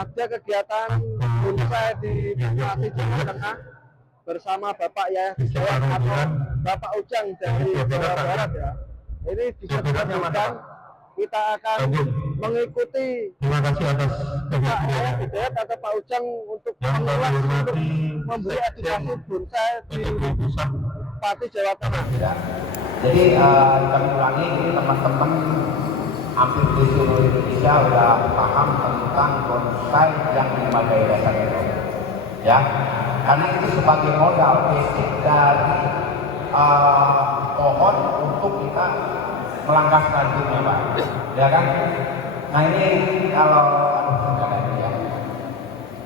ada kegiatan bonsai di Bupati Jawa Tengah bersama Bapak Yayah Hidayat atau Bapak Ujang dari Jawa Barat ya. Ini disebutkan kita akan mengikuti Pak Yayah Hidayat atau Pak Ujang untuk mengulas untuk memberi edukasi bonsai di Bupati Jawa Tengah. Ya. Jadi kami ulangi, ini teman-teman hampir di seluruh Indonesia sudah paham tentang bonsai yang lima gaya dasar itu, ya. Karena itu sebagai modal basic dari pohon untuk kita melangkah selanjutnya, Pak. Ya kan? Nah ini kalau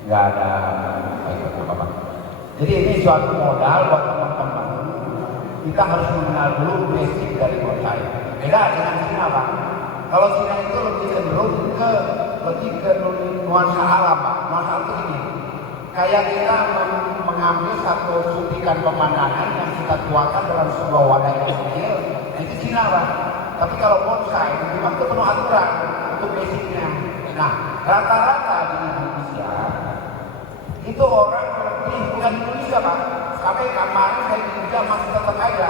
nggak ada apa-apa. Jadi ini suatu modal buat teman-teman. Kita harus mengenal dulu basic dari bonsai. Beda dengan Cina, Pak. Kalau Cina itu lebih cenderung ke nuansa alam, Pak. Nuansa alam itu ini. Kayak kita mengambil satu suntikan pemandangan yang kita tuangkan dalam sebuah wadah yang kecil, itu Cina, Pak. Tapi kalau bonsai, memang itu penuh aturan untuk basicnya. Nah, rata-rata di Indonesia itu orang lebih, bukan Indonesia, Pak. Sampai kemarin saya di Indonesia masih tetap aja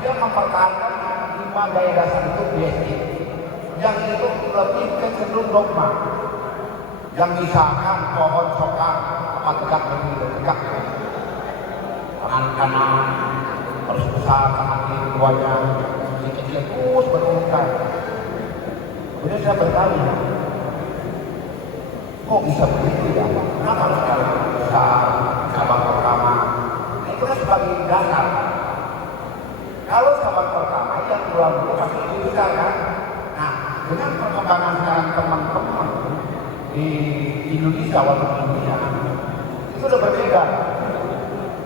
dia mempertahankan 5 gaya dasar itu basic. Yang itu lebih ke cenderung dogma. Yang misalkan pohon sokak apa tegak lebih tegak, tangan kanan harus besar, tangan kiri duanya kecil terus berurutan. Kemudian saya bertanya, kok bisa begitu ya? Kenapa harus sekali besar, cabang pertama? Nah, itu kan sebagai dasar. Kalau cabang pertama yang pulang dulu pasti lebih besar kan? Nah, dengan perkembangan sekarang teman-teman di Indonesia walaupun dunia itu sudah berbeda.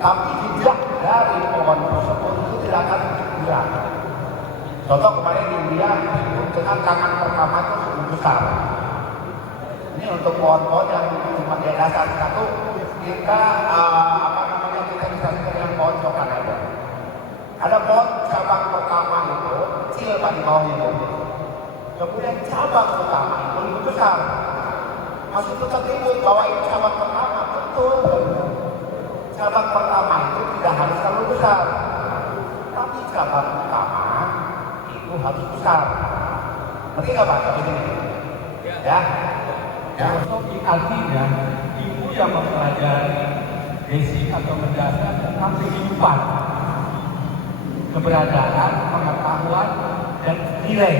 Tapi jejak dari pohon tersebut itu tidak akan hilang. Contoh kemarin di India dengan tangan pertama itu lebih besar. Ini untuk pohon-pohon yang cuma di dasar satu kita kita bisa dengan pohon coklat aja. Ada pohon cabang pertama itu kecil Pak di bawah itu. Kemudian cabang pertama itu lebih besar. Masih tetap ribut bahwa ini cabang pertama, betul. Cabang pertama itu tidak harus terlalu besar, tapi cabang utama itu harus besar. Ngerti nggak Pak? Ini, ya. Ya. Filosofi artinya ibu yang mempelajari basic atau mendasar tentang kehidupan, keberadaan, pengetahuan, dan nilai.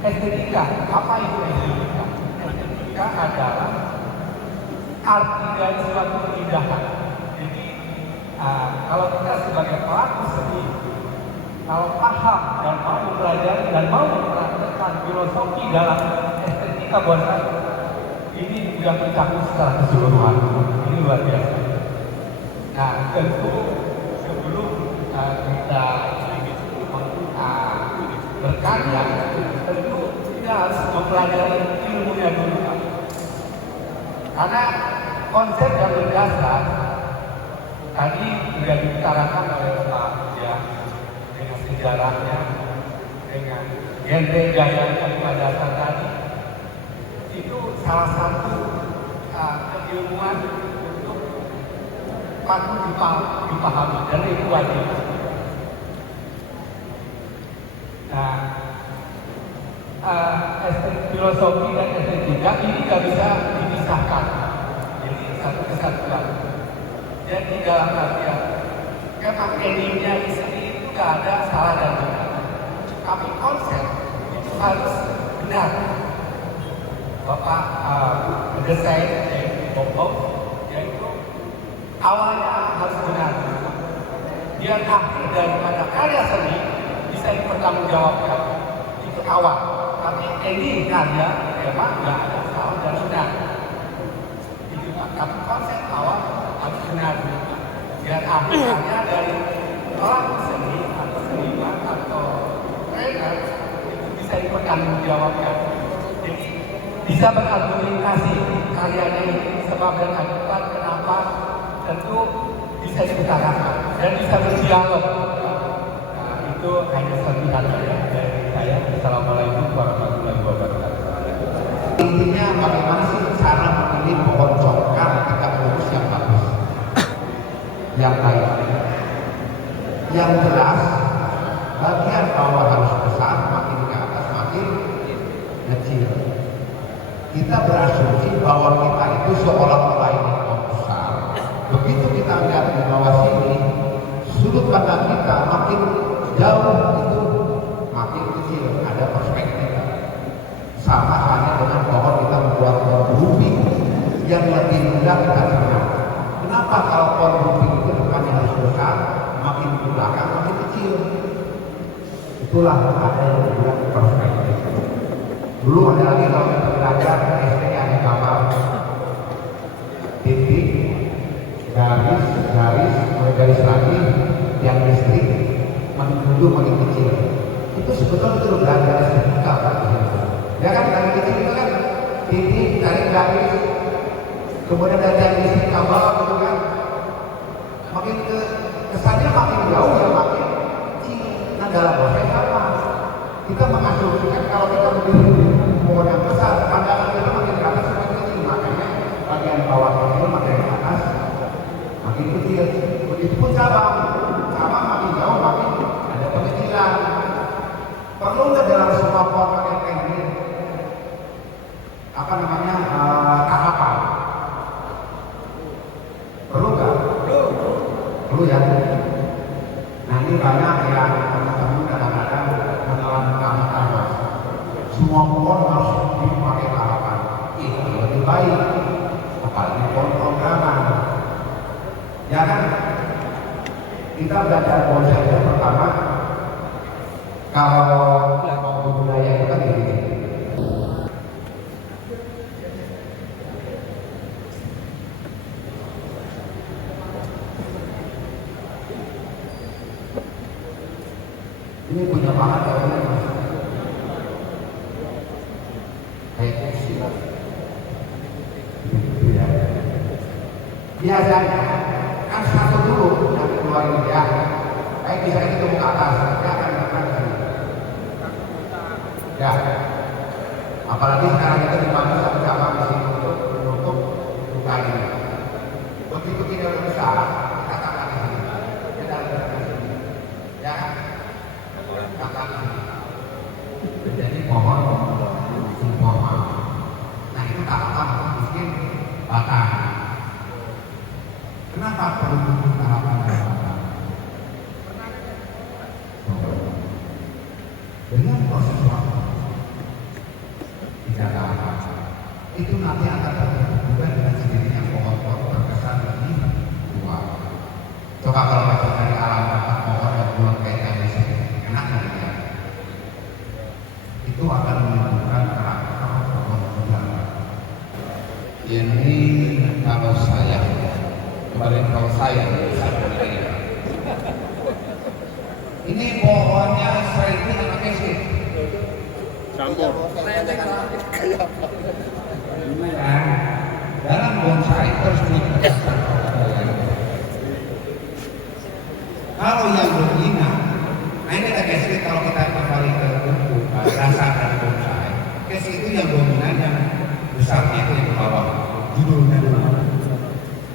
Estetika, apa itu estetika? Estetika adalah arti dari suatu keindahan. Jadi, kalau kita sebagai pelaku seni, kalau paham dan mau mempelajari dan mau mempraktekkan filosofi dalam estetika bonsai, ini sudah mencakup secara keseluruhan. Ini luar biasa. Nah, tentu sebelum kita berkarya, tentu kita harus mempelajari ilmunya dulu. Karena konsep yang berdasar tadi sudah diutarakan oleh Pak ya, dengan sejarahnya, dengan genre gaya yang berdasar tadi, itu salah satu keilmuan untuk patut dipahami dan itu wajib. Nah, filosofi dan estetika ini nggak bisa dipisahkan. Jadi satu kesatuan. Jadi dalam artian memang endingnya di sini itu nggak ada salah dan benar. Tapi konsep itu harus benar. Bapak mendesain Bob, yaitu awalnya harus benar. Biar akhir daripada karya seni bisa dipertanggungjawabkan. Itu awal. Tapi ending karya memang nggak ada salah dan benar. Itu tapi konsep awal harus benar. Biar akhir karya dari pelaku seni atau seniman atau trainer itu bisa dipertanggungjawabkan. Jadi bisa berargumentasi karyanya ini sebab dan akibat kenapa tentu bisa diutarakan dan bisa berdialog. Nah, itu hanya serpihan dari saya. Assalamualaikum warahmatullahi wabarakatuh. bagaimana sih cara memilih pohon congkak tegak lurus yang bagus, yang baik. Yang jelas, bagian bawah harus besar, makin ke atas makin kecil. Kita berasumsi bahwa kita itu seolah-olah ini pohon besar. Begitu kita lihat di bawah sini, sudut pandang kita makin jauh itu makin kecil, ada perspektif. Sama halnya dengan pohon, kita membuat pohon rumping yang lebih mudah kita cerna. Kenapa kalau pohon rumping itu depannya harus besar, makin ke belakang makin kecil? Itulah ada yang dibilang perspektif. Dulu ada lagi kalau kita belajar SD ada gambar titik, garis, garis lagi yang listrik menuju makin kecil. Itu sebetulnya itu belajar estetika kan? Ya kan dari kecil itu kan titik, garis, kemudian dari yang listrik kabel gitu kan. Makin kesannya makin jauh ya makin kecil. Nah dalam proses apa? Kita mengasumsikan kalau kita berdiri pohon yang besar, pandangan kita makin ke atas makin kecil, makanya bagian bawah kecil makin ke atas makin kecil. Begitupun cabang makin jauh makin ada pengecilan. Perlu nggak dalam semua pohon yang kayak gini tahapan? Perlu nggak? Perlu ya. Nanti banyak yang teman-teman kadang-kadang mengalami tahapan. Semua pohon harus dipakai tahapan. Itu lebih baik. Apalagi pohon programan. Ya kan? Kita belajar bonsai itu pertama, kalau budaya itu kan gini. Ini punya bahan daunnya kayak kursi lah. Biasanya kan satu dulu yang keluarin ya, kayak bisa itu ke atas, dia akan datang ya. Apalagi sekarang itu dibangun satu cabang di sini untuk menutup luka ini. Begitu kita udah besar, kita akan di sini, kita akan di sini, ya. Jadi pohon informal. Nah itu tahapan bikin batang. Kenapa perlu tahapan batang? Dengan proses waktu 3 tahap itu nanti akan terbentuk juga dengan sendirinya pohon-pohon terkesan lebih tua. Coba kalau masuk dari alam batang pohon yang belum kayak tadi enak nggak ya? Itu akan menimbulkan karakter pohon juga. Ini kalau saya kemarin ini pohonnya seledri anaknya sih campur. Dalam bonsai terus ditegaskan kalau yang berzina. Nah ini ada case kalau kita kembali ke bentuk dasar dari bonsai. Case itu yang dominan yang besarnya itu yang ke bawah, judulnya dulu.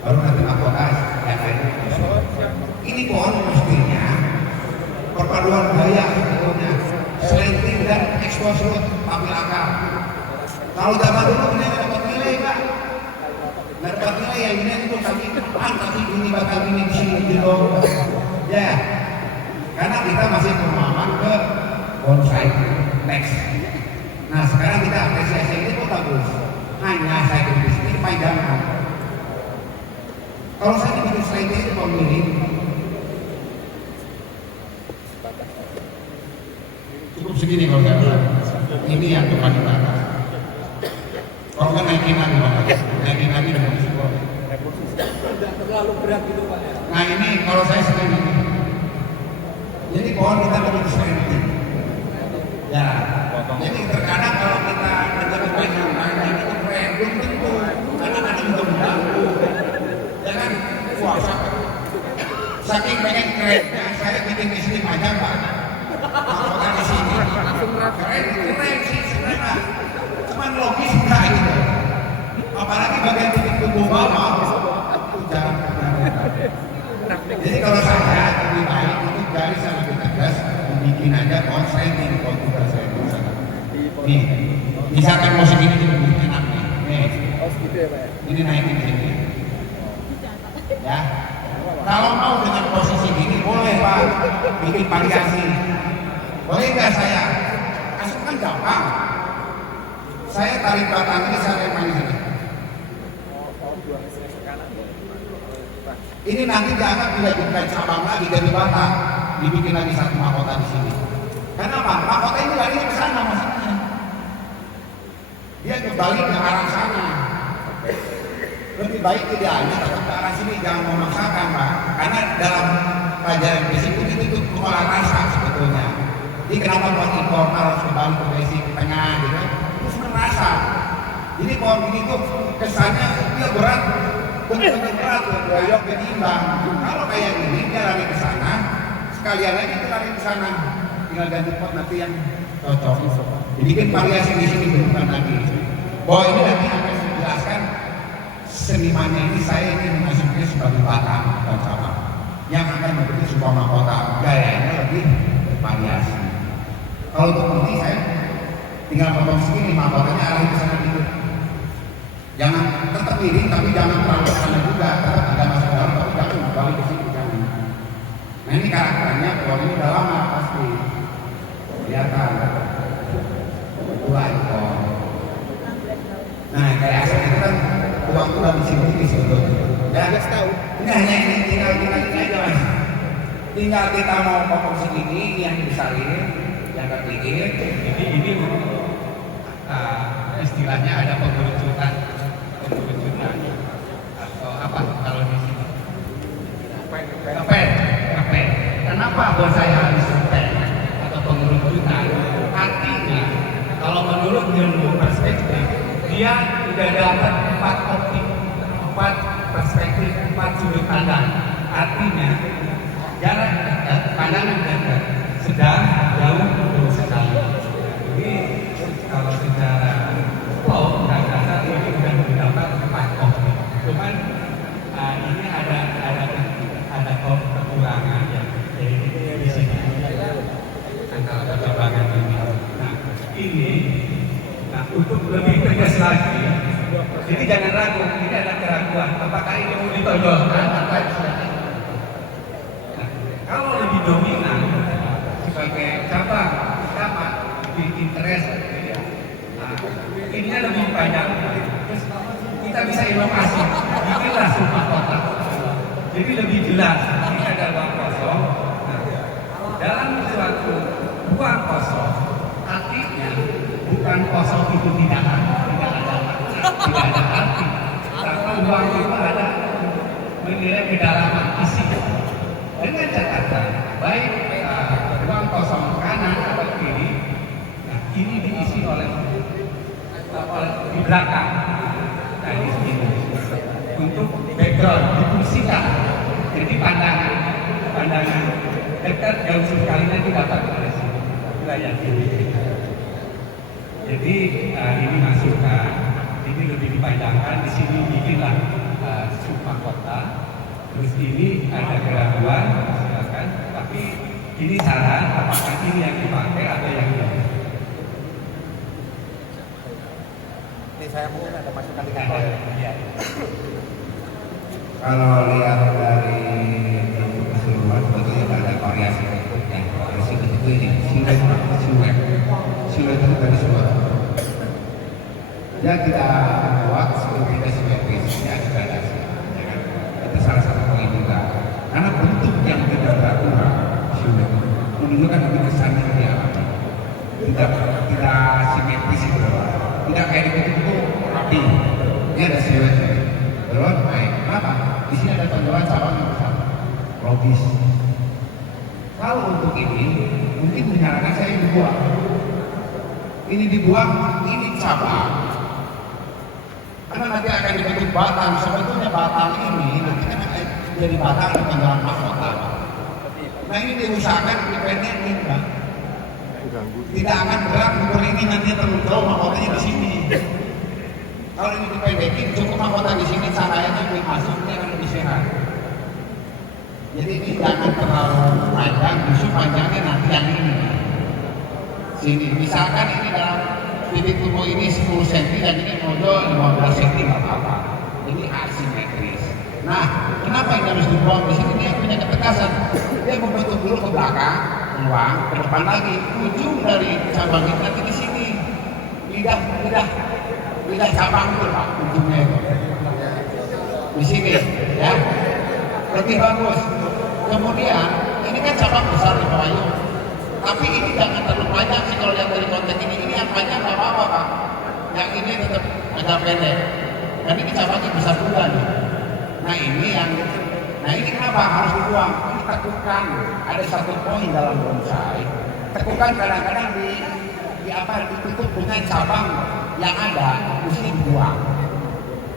Baru nanti mahkota yang lain. Ini pohon mestinya perpaduan gaya sebetulnya, slanting dan exposure ambil akar. Kalau zaman dulu ini dapat nilai Pak. Dapat nilai yang ini itu kaki ini bakal ini di sini gitu. Ya. Karena kita masih pemahaman ke bonsai teks. Nah sekarang kita apresiasi ini kok bagus. Hanya saya di sini panjangan. Kalau saya bikin slide itu pemilih cukup segini kalau saya bilang. Ini yang depan di atas. Kalau kan naikin lagi dengan risiko. Tidak terlalu berat gitu Pak ya. Nah ini kalau saya segini. Jadi pohon kita perlu slanting. Ya. Jadi terkadang kalau kita dengar banyak itu keren, belum tentu. Kadang-kadang juga mengganggu. Ya kan? Wah, saking pengen kerennya, saya bikin di sini panjang Pak. Masukkan di sini. Keren sih sebenarnya. Cuman logis enggak gitu. pohon, saya di pohon juga saya di sana. Nih, misalkan musik ini enak nih. Oh segitu ya Pak ya? Ini naikin sini. Ya. Kalau mau dengan posisi gini boleh Pak, bikin variasi. Boleh nggak saya? Asal kan gampang. Saya tarik batang ini, saya main sini. Ini nanti dianggap dijadikan cabang lagi dari batang, dibikin lagi satu mahkota di sini. Kenapa? Mahkota ini lari ke sana maksudnya. Dia kembali ke arah sana. Lebih baik idealnya tetap ke arah sini, jangan memaksakan Pak. Karena dalam pelajaran fisik itu mengolah rasa sebetulnya. Jadi kenapa buat impor harus kembali ke basic tengah gitu? Terus merasa. Jadi pohon ini tuh kesannya dia berat, betul-betul berat, bergoyok berimbang. Kalau kayak gini dia lari ke sana, sekalian aja kita lari ke sana. Tinggal ganti pot nanti yang cocok. Jadi kan variasi di sini bukan lagi. Bahwa ini nanti akan saya jelaskan. Senimannya ini saya ingin memasuki sebagai batang dan cabang yang akan membentuk sebuah mahkota, gayanya lebih bervariasi. Kalau untuk ini saya tinggal potong segini, mahkotanya arah ke sana gitu. Jangan tetap miring tapi jangan terlalu ke sana juga, tetap tidak masuk dalam tapi jangan balik ke sini jangan. Nah ini karakternya pohon ini udah lama pasti kelihatan mulai pohon. Nah kayak asal itu kan waktu dari sini sebetulnya. Dan tahu. Ini hanya ini tinggal aja Mas. Tinggal kita mau potong segini, yang dibesarin, yang kecil. Jadi ini istilahnya ada pengerucutan atau apa kalau di sini? Ngepet. Kenapa buat saya harus ngepet atau pengerucutan? Artinya kalau menurut ilmu perspektif dia udah dapat 4 optik, 4 perspektif, 4 sudut pandang. Artinya jarak dekat, pandangan dekat, sedang, jauh, jauh sekali. Jadi kalau secara flow dan dasar ini sudah mendapat 4 optik. Cuman ini ada kekurangan yang di sini antara perkembangan ini. Nah ini. Nah, untuk lebih tegas lagi, jadi jangan ragu, ini ada keraguan. Apakah ini mau ditonjolkan atau tidak? Nah, kalau lebih dominan sebagai cabang sama di interest, ini lebih banyak. Terus kita bisa inovasi, bikinlah rumah kota. Jadi lebih jelas. Ini ada ruang kosong. Nah, dalam suatu ruang kosong, artinya bukan kosong itu tidak ada arti. Karena ruang itu ada menilai kedalaman isi. Dengan catatan, baik ruang kosong kanan atau kiri, nah ini diisi oleh di belakang. Nah di sini untuk background difungsikan. Jadi pandangan dekat jauh sekali nanti dapat dari sini. Wilayah ini. Jadi ini masukan, ini lebih dipanjangkan, di sini bikinlah submahkota. Terus ini ada keraguan, silakan. Tapi ini saran, apakah ini yang dipakai atau yang ini? Ini saya mungkin ada masukan di kantor. Iya. Kalau lihat dari keseluruhan sebetulnya ada variasi bentuknya. Variasi bentuk ini siluet itu dari suara. Dia tidak membuat seperti simetris, ya gradasi. Itu salah satu poin juga. Karena bentuk yang tidak teratur siluet menunjukkan lebih kesannya lebih alami. Tidak simetris itu, tidak kayak dibentuk rapi. Ini ada siluet. Terus naik. Kenapa? Di sini ada tonjolan cabang yang besar. Logis. Kalau untuk ini, mungkin menyarankan saya dibuang. Ini dibuang, ini cabang. Karena nanti akan dibentuk batang. Sebetulnya batang ini nanti kan akan jadi batang dengan dalam mahkota. Nah ini diusahakan dipendekin, Pak. Tidak akan berat ukur ini nanti terlalu jauh mahkotanya di sini. Kalau ini dipendekin, cukup mahkota di sini, cahayanya lebih masuk, ini akan lebih sehat. Jadi ini jangan terlalu panjang, justru panjangnya nanti yang ini. sini. Misalkan ini dalam titik tumbuh ini 10 cm dan ini modal 15 cm nggak apa-apa. Ini asimetris. Nah, kenapa ini harus dibuang di sini? Dia punya ketegasan. Dia membentuk dulu ke belakang, keluar, ke depan lagi. Ujung dari cabang itu nanti di sini. Lidah cabang itu Pak, ujungnya itu. Di sini, ya. Lebih bagus. Kemudian, ini kan cabang besar di Pak Ayu. Tapi ini jangan terlalu panjang sih kalau lihat dari konteks ini. Ini yang panjang nggak apa-apa Pak. Yang ini tetap agak pendek. Dan ini cabangnya besar juga nih. Nah ini kenapa harus dibuang? Ini tekukan. Ada satu poin dalam bonsai. Tekukan kadang-kadang ditutup dengan cabang yang ada, mesti dibuang.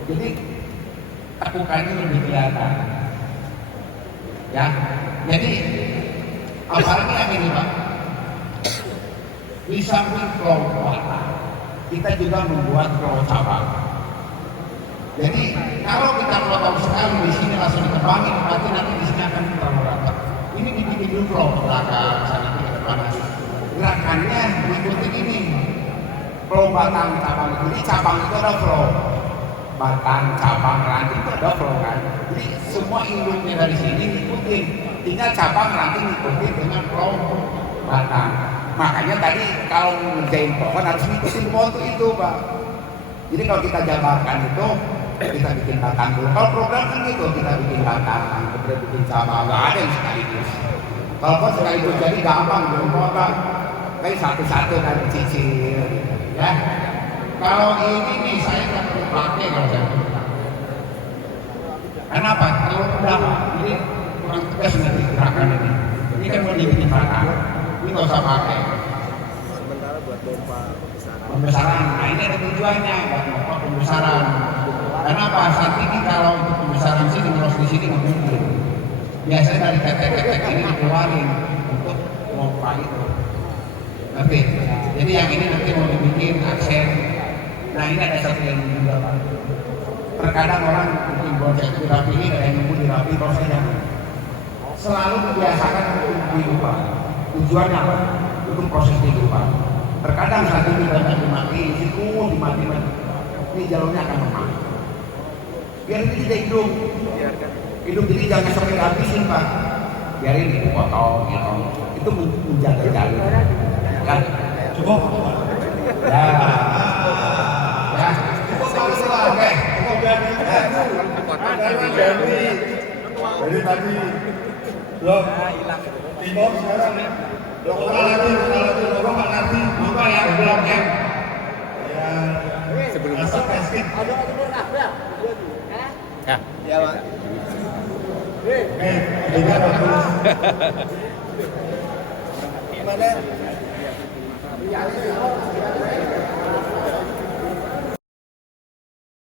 Jadi tekukannya lebih kelihatan. Ya, jadi apalagi yang ini Pak. Di samping flow batang, kita juga membuat flow cabang. Jadi kalau kita potong sekali di sini langsung dikembangin, berarti nanti di sini akan terlalu rata. Ini dibikin dulu flow ke belakang, sana ke depan. Gerakannya mengikuti ini, flow batang cabang. Jadi cabang itu ada flow, batang cabang ranting itu ada flow kan. Jadi semua induknya dari sini ngikutin, tinggal cabang ranting ngikutin dengan flow batang. Makanya tadi kalau ngerjain pohon harus ngikutin pohon itu Pak. Jadi kalau kita jabarkan itu kita bikin batang dulu. Kalau program kan gitu, kita bikin batang, kemudian bikin cabang, nggak ada yang sekaligus. Kalau kok sekaligus jadi gampang, belum potong. Kayak satu-satu kan cicil, gitu. Ya. Kalau ini nih saya nggak perlu pakai kalau saya bilang. Kenapa? Kalau udah ini kurang tegas nanti gerakan ini. Ini kan mau dibikin batang, ini nggak usah pakai. Sementara buat pompa Pembesaran, nah ini ada tujuannya buat pompa pembesaran. Kenapa? Saat ini kalau untuk pembesaran sini ngelos di sini nggak mungkin. Biasanya dari ketek-ketek ini dikeluarin untuk pompa itu. Ngerti? Jadi yang ini nanti mau dibikin aksen. Nah ini ada satu yang juga Pak. Terkadang orang bikin bonsai itu dirapiin, ada yang nunggu dirapiin, kalau saya jangan. Selalu dibiasakan untuk kehidupan. Tujuannya apa? Untuk proses kehidupan. Terkadang saat ini banyak dimati, dimati. Ini jalurnya akan lemah. Biar ini tidak hidup jadi jangan sampai habisin Pak. Biarin dipotong, gitu. Itu menjaga jalur. Kan? Cukup. Ya. Oke. Ganti. Jadi tadi blok timur sekarang blok lagi Pak Nardi. Apa ya blok M? Ya. Sebelum masuk basket. ya Pak. Ini bagus. Gimana?